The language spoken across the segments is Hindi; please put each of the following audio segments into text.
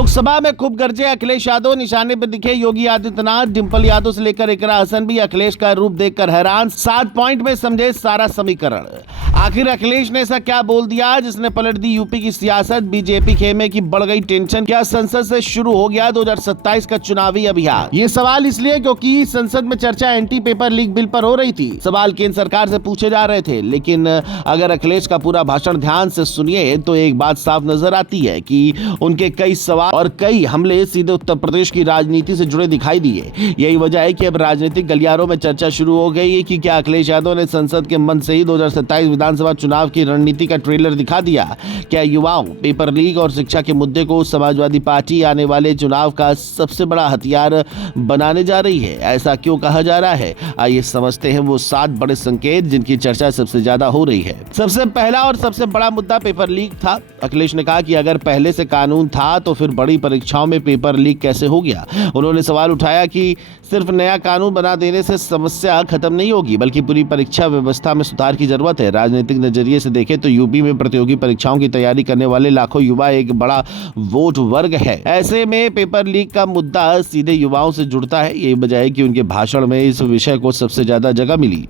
लोकसभा में खूब गरजे अखिलेश यादव, निशाने पर दिखे योगी आदित्यनाथ। डिंपल यादव से लेकर इकरा हसन भी अखिलेश का रूप देखकर हैरान। 7 पॉइंट में समझे सारा समीकरण। आखिर अखिलेश ने ऐसा क्या बोल दिया जिसने पलट दी यूपी की सियासत? बीजेपी खेमे की बढ़ गई टेंशन। क्या संसद से शुरू हो गया 2027 का चुनावी अभियान? ये सवाल इसलिए क्योंकि संसद में चर्चा एंटी पेपर लीक बिल पर हो रही थी। सवाल केंद्र सरकार से पूछे जा रहे थे, लेकिन अगर अखिलेश का पूरा भाषण ध्यान से सुनिए तो एक बात साफ नजर आती है कि उनके कई सवाल और कई हमले सीधे उत्तर प्रदेश की राजनीति से जुड़े दिखाई दिए। यही वजह है कि अब राजनीतिक गलियारों में चर्चा शुरू हो गई है कि क्या अखिलेश यादव ने संसद के मन से ही 2027 विधानसभा चुनाव की रणनीति का ट्रेलर दिखा दिया? क्या युवाओं, पेपर लीक और शिक्षा के मुद्दे को समाजवादी पार्टी आने वाले चुनाव का सबसे बड़ा हथियार बनाने जा रही है? ऐसा क्यों कहा जा रहा है? आइए समझते हैं वो 7 बड़े संकेत जिनकी चर्चा सबसे ज्यादा हो रही है। सबसे पहला और सबसे बड़ा मुद्दा पेपर लीक था। अखिलेश ने कहा कि अगर पहले से कानून था तो फिर बड़ी परीक्षाओं में पेपर लीक कैसे हो गया? उन्होंने सवाल उठाया कि सिर्फ नया कानून बना देने से समस्या खत्म नहीं होगी, बल्कि पूरी परीक्षा व्यवस्था में सुधार की जरूरत है। राजनीतिक नजरिए से देखें तो यूपी में प्रतियोगी परीक्षाओं की तैयारी करने वाले लाखों युवा एक बड़ा वोट वर्ग है। ऐसे में पेपर लीक का मुद्दा सीधे युवाओं से जुड़ता है। यही वजह है कि उनके भाषण में इस विषय को सबसे ज्यादा जगह मिली।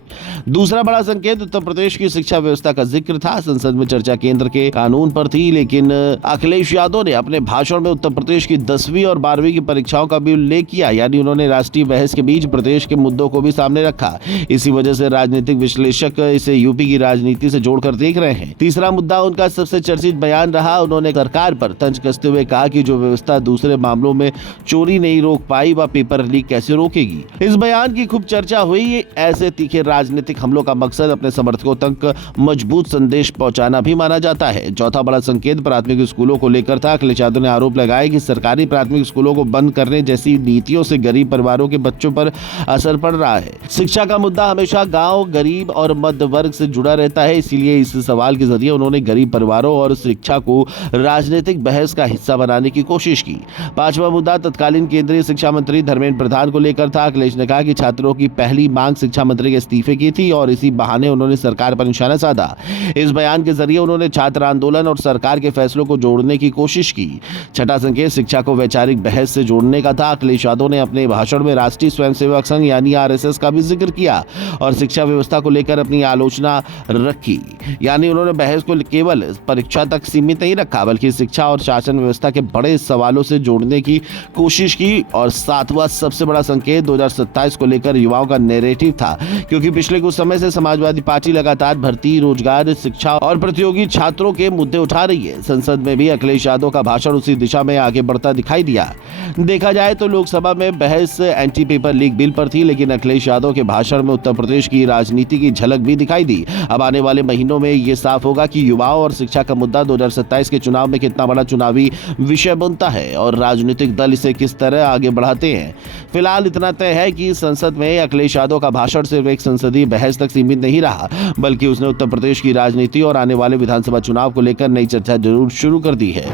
दूसरा बड़ा संकेत उत्तर प्रदेश की शिक्षा व्यवस्था का जिक्र था। संसद में चर्चा केंद्र के कानून पर थी, लेकिन अखिलेश यादव ने अपने भाषण में उत्तर प्रदेश की 10वीं और 12वीं की परीक्षाओं का भी उल्लेख किया। यानी उन्होंने राष्ट्रीय बहस के बीच प्रदेश के मुद्दों को भी सामने रखा। इसी वजह से राजनीतिक विश्लेषक इसे यूपी की राजनीति से जोड़कर देख रहे हैं। तीसरा मुद्दा उनका सबसे चर्चित बयान रहा। उन्होंने सरकार पर तंज कसते हुए कहा कि जो व्यवस्था दूसरे मामलों में चोरी नहीं रोक पाई वह पेपर लीक कैसे रोकेगी? इस बयान की खूब चर्चा हुई। ऐसे तीखे राजनीतिक हमलों का मकसद अपने समर्थकों तक मजबूत संदेश पहुंचाना भी माना जाता है। चौथा बड़ा संकेत प्राथमिक स्कूलों को लेकर था। अखिलेश यादव ने आरोप लगाया कि सरकारी प्राथमिक स्कूलों को बंद करने जैसी नीतियों से गरीब परिवारों के बच्चों पर असर पड़ रहा है। शिक्षा का मुद्दा हमेशा गांव, गरीब और मध्य वर्ग से जुड़ा रहता है, इसीलिए इस सवाल के जरिए उन्होंने गरीब परिवारों और शिक्षा को राजनीतिक बहस का हिस्सा बनाने की कोशिश की। पांचवा मुद्दा तत्कालीन केंद्रीय शिक्षा मंत्री धर्मेंद्र प्रधान को लेकर था। अखिलेश ने कहा कि छात्रों की पहली मांग शिक्षा मंत्री के इस्तीफे की थी और इसी बहाने उन्होंने सरकार पर निशाना साधा। इस बयान के जरिए उन्होंने छात्र आंदोलन और सरकार के फैसलों को जोड़ने की कोशिश की। छठा संकेत शिक्षा को वैचारिक बहस से जोड़ने का था। अखिलेश यादव ने अपने भाषण में राष्ट्रीय स्वयंसेवक संघ यानी आरएसएस का भी जिक्र किया और शिक्षा व्यवस्था को लेकर अपनी आलोचना रखी। यानी उन्होंने बहस को केवल परीक्षा तक सीमित नहीं रखा, बल्कि शिक्षा और शासन व्यवस्था के बड़े सवालों से जोड़ने की कोशिश की। और सातवां सबसे बड़ा संकेत 2027 को लेकर युवाओं का नैरेटिव था, क्योंकि पिछले कुछ समय से समाजवादी पार्टी लगातार भर्ती, रोजगार, शिक्षा और प्रतियोगी छात्रों के मुद्दे उठा रही है। संसद में भी अखिलेश यादव का भाषण उसी दिशा में आगे बढ़ता दिखाई दिया। देखा जाए तो लोकसभा में बहस एंटी पेपर लीक बिल पर थी, लेकिन अखिलेश यादव के भाषण में उत्तर प्रदेश की राजनीति की झलक भी दिखाई दी। अब आने वाले महीनों में ये साफ होगा कि युवाओं और शिक्षा का मुद्दा 2027 के चुनाव में कितना बड़ा चुनावी विषय बनता है और राजनीतिक दल इसे किस तरह आगे बढ़ाते हैं। फिलहाल इतना तय है कि संसद में अखिलेश यादव का भाषण सिर्फ एक संसदीय बहस तक सीमित नहीं रहा, बल्कि उसने उत्तर प्रदेश की राजनीति और आने वाले विधानसभा चुनाव को लेकर नई चर्चा जरूर शुरू कर दी है।